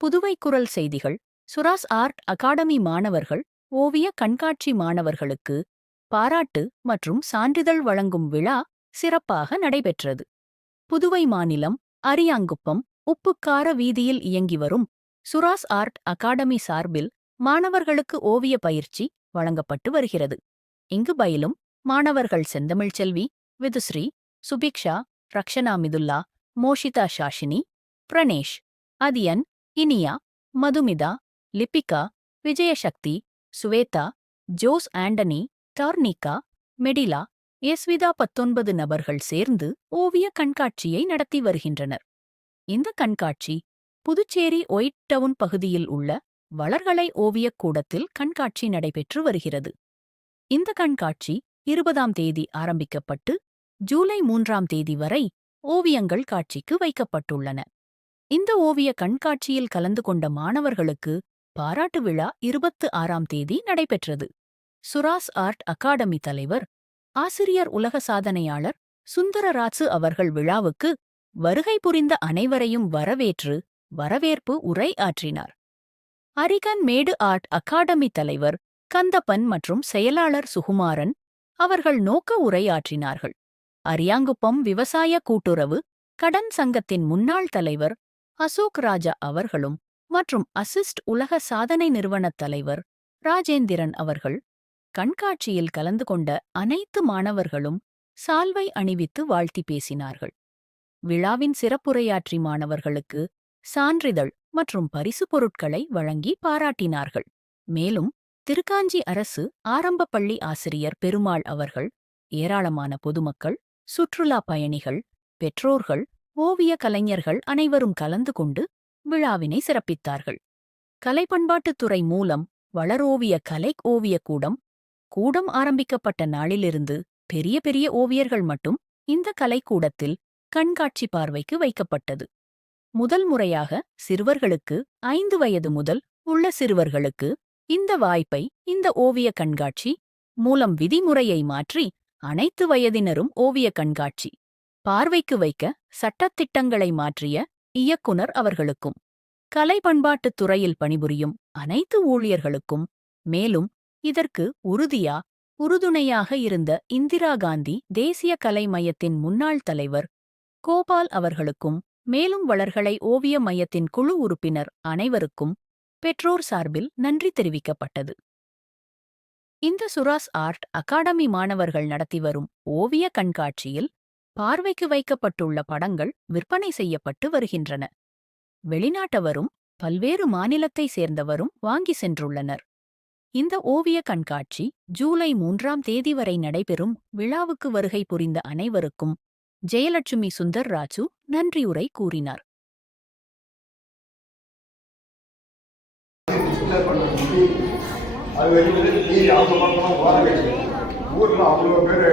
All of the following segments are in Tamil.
புதுவை குரல் செய்திகள். சுராஸ் ஆர்ட் அகாடமி மாணவர்கள் ஓவிய கண்காட்சி மாணவர்களுக்கு பாராட்டு மற்றும் சான்றிதழ் வழங்கும் விழா சிறப்பாக நடைபெற்றது. புதுவை மாநிலம் அரியாங்குப்பம் உப்புக்கார வீதியில் இயங்கி வரும் சுராஸ் ஆர்ட் அகாடமி சார்பில் மாணவர்களுக்கு ஓவிய பயிற்சி வழங்கப்பட்டு வருகிறது. இங்கு பயிலும் மாணவர்கள் செந்தமிழ்ச்செல்வி, விதுஸ்ரீ, சுபிக்ஷா, ரக்ஷனா மிதுல்லா, மோஷிதா ஷாஷினி, பிரணேஷ், அதியன், இனியா, மதுமிதா, லிபிகா, விஜயசக்தி, சுவேதா, ஜோஸ் ஆண்டனி, டார்னிகா, மெடிலா, எஸ்விதா 19 நபர்கள் சேர்ந்து ஓவிய கண்காட்சியை நடத்தி வருகின்றனர். இந்த கண்காட்சி புதுச்சேரி ஒயிட் டவுன் பகுதியில் உள்ள வளர்கலை ஓவியக் கூடத்தில் கண்காட்சி நடைபெற்று வருகிறது. இந்த கண்காட்சி 20ஆம் தேதி ஆரம்பிக்கப்பட்டு ஜூலை 3ஆம் தேதி வரை ஓவியங்கள் காட்சிக்கு வைக்கப்பட்டுள்ளன. இந்த ஓவிய கண்காட்சியில் கலந்து கொண்ட மாணவர்களுக்கு பாராட்டு விழா 26ஆம் தேதி நடைபெற்றது. சுராஸ் ஆர்ட் அகாடமி தலைவர், ஆசிரியர் உலக சாதனையாளர் சுந்தரராசு அவர்கள் விழாவுக்கு வருகை புரிந்த அனைவரையும் வரவேற்று வரவேற்பு உரை ஆற்றினார். அரிகன் மேடு ஆர்ட் அகாடமி தலைவர் கந்தப்பன் மற்றும் செயலாளர் சுகுமாரன் அவர்கள் நோக்க உரையாற்றினார்கள். அரியாங்குப்பம் விவசாய கூட்டுறவு கடன் சங்கத்தின் முன்னாள் தலைவர் அசோக் ராஜா அவர்களும் மற்றும் அசிஸ்ட் உலக சாதனை நிறுவனத் தலைவர் ராஜேந்திரன் அவர்கள் கண்காட்சியில் கலந்து கொண்ட அனைத்து மாணவர்களும் சால்வை அணிவித்து வாழ்த்தி பேசினார்கள். விழாவின் சிறப்புரையாற்றி மாணவர்களுக்கு சான்றிதழ் மற்றும் பரிசு பொருட்களை வழங்கி பாராட்டினார்கள். மேலும் திருக்காஞ்சி அரசு ஆரம்ப பள்ளி ஆசிரியர் பெருமாள் அவர்கள் ஏராளமான பொதுமக்கள், சுற்றுலா பயணிகள், பெற்றோர்கள், ஓவிய கலைஞர்கள் அனைவரும் கலந்து கொண்டு விழாவினை சிறப்பித்தார்கள். கலைப்பண்பாட்டுத்துறை மூலம் வளரோவிய கலை ஓவியக் கூடம் ஆரம்பிக்கப்பட்ட நாளிலிருந்து பெரிய பெரிய ஓவியர்கள் மட்டும் இந்த கலைக்கூடத்தில் கண்காட்சி பார்வைக்கு வைக்கப்பட்டது. முதல் முறையாக சிறுவர்களுக்கு 5 வயது முதல் உள்ள சிறுவர்களுக்கு இந்த வாய்ப்பை இந்த ஓவிய கண்காட்சி மூலம் விதிமுறையை மாற்றி அனைத்து வயதினரும் ஓவிய கண்காட்சி பார்வைக்கு வைக்க சட்டத்திட்டங்களை மாற்றிய இயக்குனர் அவர்களுக்கும் கலை பண்பாட்டுத் துறையில் பணிபுரியும் அனைத்து ஊழியர்களுக்கும், மேலும் இதற்கு உறுதுணையாக இருந்த இந்திரா காந்தி தேசிய கலை மையத்தின் முன்னாள் தலைவர் கோபால் அவர்களுக்கும், மேலும் வளர்கலை ஓவிய மையத்தின் குழு உறுப்பினர் அனைவருக்கும் பெற்றோர் சார்பில் நன்றி தெரிவிக்கப்பட்டது. இந்த சுராஸ் ஆர்ட் அகாடமி மாணவர்கள் நடத்தி வரும் ஓவிய கண்காட்சியில் பார்வைக்கு வைக்கப்பட்டுள்ள படங்கள் விற்பனை செய்யப்பட்டு வருகின்றன. வெளிநாட்டவரும் பல்வேறு மாநிலத்தை சேர்ந்தவரும் வாங்கி சென்றுள்ளனர். இந்த ஓவிய கண்காட்சி ஜூலை 3ஆம் தேதி வரை நடைபெறும் விழாவுக்கு வருகை புரிந்த அனைவருக்கும் ஜெயலட்சுமி சுந்தர்ராஜு நன்றியுரை கூறினார். ஊர்ல அவ்வளோ பேர்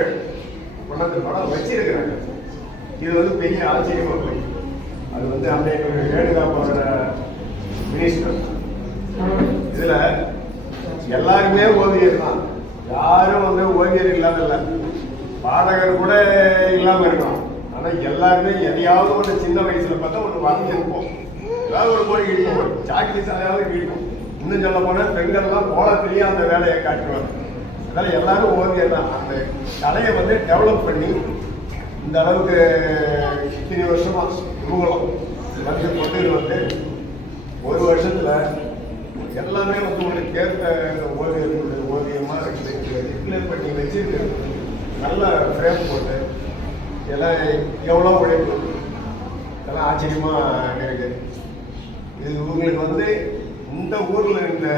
கொண்டாந்து படம் வச்சிருக்கிறாங்க. இது பெரிய ஆச்சரியமா போய் அது அன்றைய ரேணுகா போகிற மினிஸ்டர் இதுல எல்லாருமே ஓவியர் தான். யாரும் ஓவியர் இல்லாதல்ல, பாடகர் கூட இல்லாம இருக்கலாம். ஆனா எல்லாருமே எதையாவது ஒன்று சின்ன வயசுல பார்த்தா ஒன்று வரைஞ்சிருப்போம். ஏதாவது ஒரு மொழி இடிக்கும், சாக்கி சாலையாவது இடிக்கும். இன்னும் சொல்ல போனா பெண்கள்லாம் கோலத்திலேயே அந்த வேலையை காட்டுவாங்க. அதனால எல்லாரும் ஓவியர் தான். அந்த கலையை டெவலப் பண்ணி இந்த அளவுக்கு இத்தனை வருஷமா இவங்களும் மனுஷன் கொண்டு ஒரு வருஷத்துல எல்லாமே உங்களுக்கு கேட்க ஓவியர்களுடைய ஓவியமா டிக்ளேர் பண்ணி வச்சிருக்கு. நல்ல ஃப்ரேம் போட்டு எல்லாம் எவ்வளோ உழைப்பு, இதெல்லாம் ஆச்சரியமா இருக்கு. இது உங்களுக்கு இந்த ஊர்ல இந்த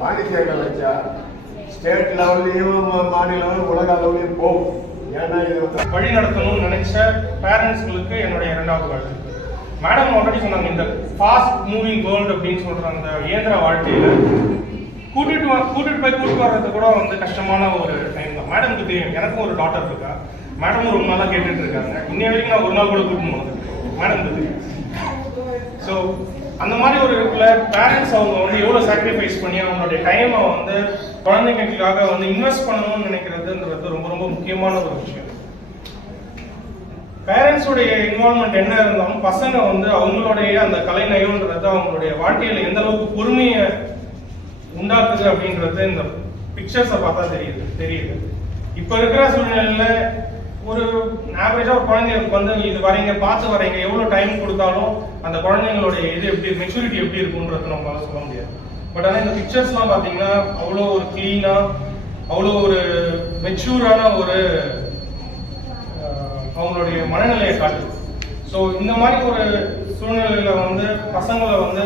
பாண்டிச்சேரியில் வச்சா ஸ்டேட் லெவல்லையும் மாநில லெவலும் உலக அளவுலையும் போகும். ஏன்னா இது வழி நடத்தணும்னு நினைச்ச பேரண்ட்ஸ்களுக்கு என்னுடைய 2வது வாழ்த்து. மேடம் ஆல்ரெடி சொன்னாங்க, இந்த ஃபாஸ்ட் மூவிங் வேர்ல்டு அப்படின்னு சொல்ற அந்த இயந்திர வாழ்க்கையில கூட்டிட்டு வர்றது கூட கஷ்டமான ஒரு டைம் தான். மேடம்க்கு தெரியும், எனக்கும் ஒரு டாட்டர் இருக்கா. மேடமும் ரொம்ப நாளாக கேட்டுட்டு இருக்காங்க. இன்னைய வரைக்கும் நான் ஒரு நாள் கூட கூட்டிட்டு போனது மேடம்க்கு தெரியும். ஸோ அந்த மாதிரி ஒரு இடத்துல பேரண்ட்ஸ் அவங்க வந்து எவ்வளோ சாக்ரிஃபைஸ் பண்ணி அவங்களுடைய டைமை வந்து குழந்தைங்களுக்காக வந்து இன்வெஸ்ட் பண்ணணும்னு நினைக்கிறதுன்றது ரொம்ப ரொம்ப முக்கியமான ஒரு விஷயம். பேரண்ட்ஸுடைய இன்வால்மெண்ட் என்ன இருந்தாலும் பசங்க வந்து அவங்களுடைய அந்த கலை நயம்ன்றது அவங்களுடைய வாழ்க்கையில எந்த அளவுக்கு பொறுமையை உண்டாக்குது அப்படின்றது இந்த பிக்சர்ஸை பார்த்தா தெரியுது. இப்போ இருக்கிற சூழ்நிலையில ஒரு ஆவரேஜா ஒரு குழந்தைங்களுக்கு வந்து இது வரைங்க பார்த்து வரைங்க எவ்வளோ டைம் கொடுத்தாலும் அந்த குழந்தைங்களுடைய இது எப்படி மெச்சூரிட்டி எப்படி இருக்குன்றது நம்மளால சொல்ல முடியாது. பட் ஆனால் இந்த பிக்சர்ஸ்லாம் பார்த்தீங்கன்னா அவ்வளோ ஒரு கிளீனா அவ்வளோ ஒரு மெச்சூரான ஒரு அவங்களுடைய மனநிலையை காட்டுது. ஸோ இந்த மாதிரி ஒரு சூழ்நிலையில வந்து பசங்களை வந்து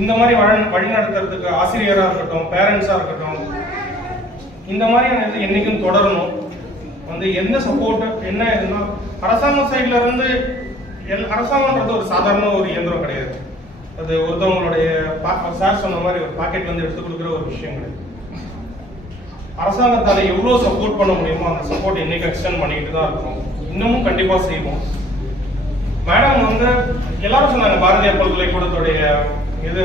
இந்த மாதிரி வழி நடத்துறதுக்கு ஆசிரியராக இருக்கட்டும், பேரண்ட்ஸாக இருக்கட்டும், இந்த மாதிரியான இது என்னைக்கும் தொடரணும். வந்து எந்த சப்போர்ட் என்ன இதுன்னா அரசாங்கம் சைட்ல இருந்து அரசாங்கம்ன்றது ஒரு சாதாரண ஒரு இயந்திரம் கிடையாது. அது ஒருத்தவங்களுடைய சார் சொன்ன மாதிரி ஒரு பாக்கெட்ல இருந்து எடுத்து கொடுக்குற ஒரு விஷயம் கிடையாது. அரசாங்கத்தால எவ்வளவு சப்போர்ட் பண்ண முடியுமோ அந்த சப்போர்ட் என்னைக்கு எக்ஸ்டெண்ட் பண்ணிட்டு தான் இருக்கும். இன்னமும் கண்டிப்பா செய்வோம். மேடம் வந்து எல்லாரும் சொன்னாங்க பாரதியார் பல்கலைக்கூடத்துடைய இது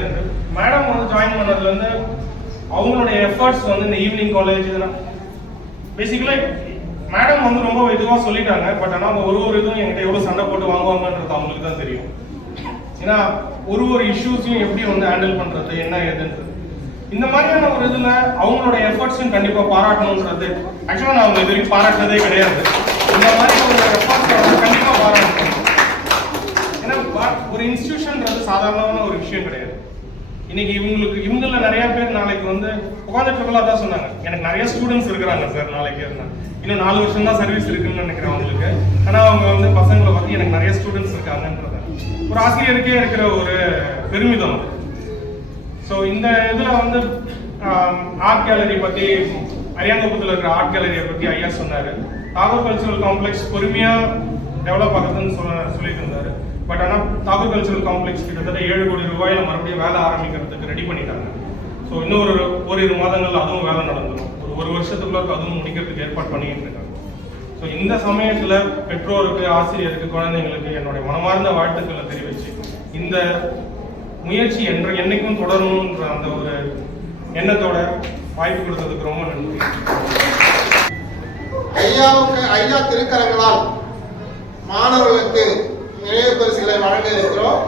மேடம் வந்து ஜாயின் பண்ணதுல இருந்து அவங்களுடைய எஃபர்ட்ஸ் வந்து இந்த ஈவினிங் காலேஜ் இதெல்லாம் பேசிக்கலா மேடம் வந்து ரொம்ப இதுவாக சொல்லிட்டாங்க. பட் ஆனால் அவங்க ஒரு இதுவும் என்கிட்ட எவ்வளோ சண்டை போட்டு வாங்குவாங்கன்றது அவங்களுக்கு தான் தெரியும். ஏன்னா ஒரு இஷ்யூஸையும் எப்படி வந்து ஹேண்டில் பண்றது என்ன ஏதுன்றது இந்த மாதிரியான ஒரு இதுல அவங்களோட எஃபர்ட்ஸும் கண்டிப்பாக பாராட்டணுன்றது ஆக்சுவலாக நான் அவங்க இது வரைக்கும் பாராட்டுறதே கிடையாது. இந்த மாதிரி ஒரு எஃபர்ட்ஸ் கண்டிப்பாக பாராட்டணும். ஏன்னா ஒரு இன்ஸ்டிடியூஷன்ன்றது சாதாரணமான ஒரு விஷயம் கிடையாது. இன்னைக்கு இவங்கள நிறைய பேர் நாளைக்கு வந்து உட்காந்துட்டு தான் சொன்னாங்க, எனக்கு நிறைய ஸ்டூடெண்ட்ஸ் இருக்கிறாங்க சார், நாளைக்கு இருந்தாங்க இன்னும் 4 வருஷம் தான் சர்வீஸ் இருக்குன்னு நினைக்கிறேன் அவங்களுக்கு. ஆனால் அவங்க வந்து பசங்களை பார்த்து எனக்கு நிறைய ஸ்டூடெண்ட்ஸ் இருக்காங்கன்றத ஒரு ஆசிரியருக்கே இருக்கிற ஒரு பெருமிதம். ஸோ இந்த இதில் வந்து ஆர்ட் கேலரி பற்றி அரியாங்குப்பத்தில் இருக்கிற ஆர்ட் கேலரியை பற்றி ஐயா சொன்னார். தாகூர் கல்ச்சுரல் காம்ப்ளெக்ஸ் பொறுமையாக டெவலப் ஆகுதுன்னு சொல்லிட்டு இருந்தார். பட் ஆனால் தாகூர் கல்ச்சுரல் காம்ப்ளெக்ஸ் கிட்டத்தட்ட 7 கோடி ரூபாயில மறுபடியும் வேலை ஆரம்பிக்கிறதுக்கு ரெடி பண்ணிட்டாங்க. ஸோ இன்னும் ஓரிரு மாதங்கள் அதுவும் வேலை நடந்துடும். ஒரு வருஷத்துக்குள்ள அதுவும் முடிக்கிறதுக்கு ஏற்பாடு பண்ணிட்டு இருக்காங்க. ஸோ இந்த சமயத்தில் பெற்றோருக்கு, ஆசிரியருக்கு, குழந்தைங்களுக்கு என்னுடைய மனமார்ந்த வாழ்த்துக்களை தெரிவிச்சு இந்த முயற்சி என்னைக்கும் தொடரணுன்ற அந்த ஒரு எண்ணத்தோட வாய்ப்பு கொடுத்ததுக்கு ரொம்ப நன்றி. ஐயா திருக்கரங்களால் மாணவர்களுக்கு நினைவு பரிசுகளை வழங்க இருக்கிறோம்.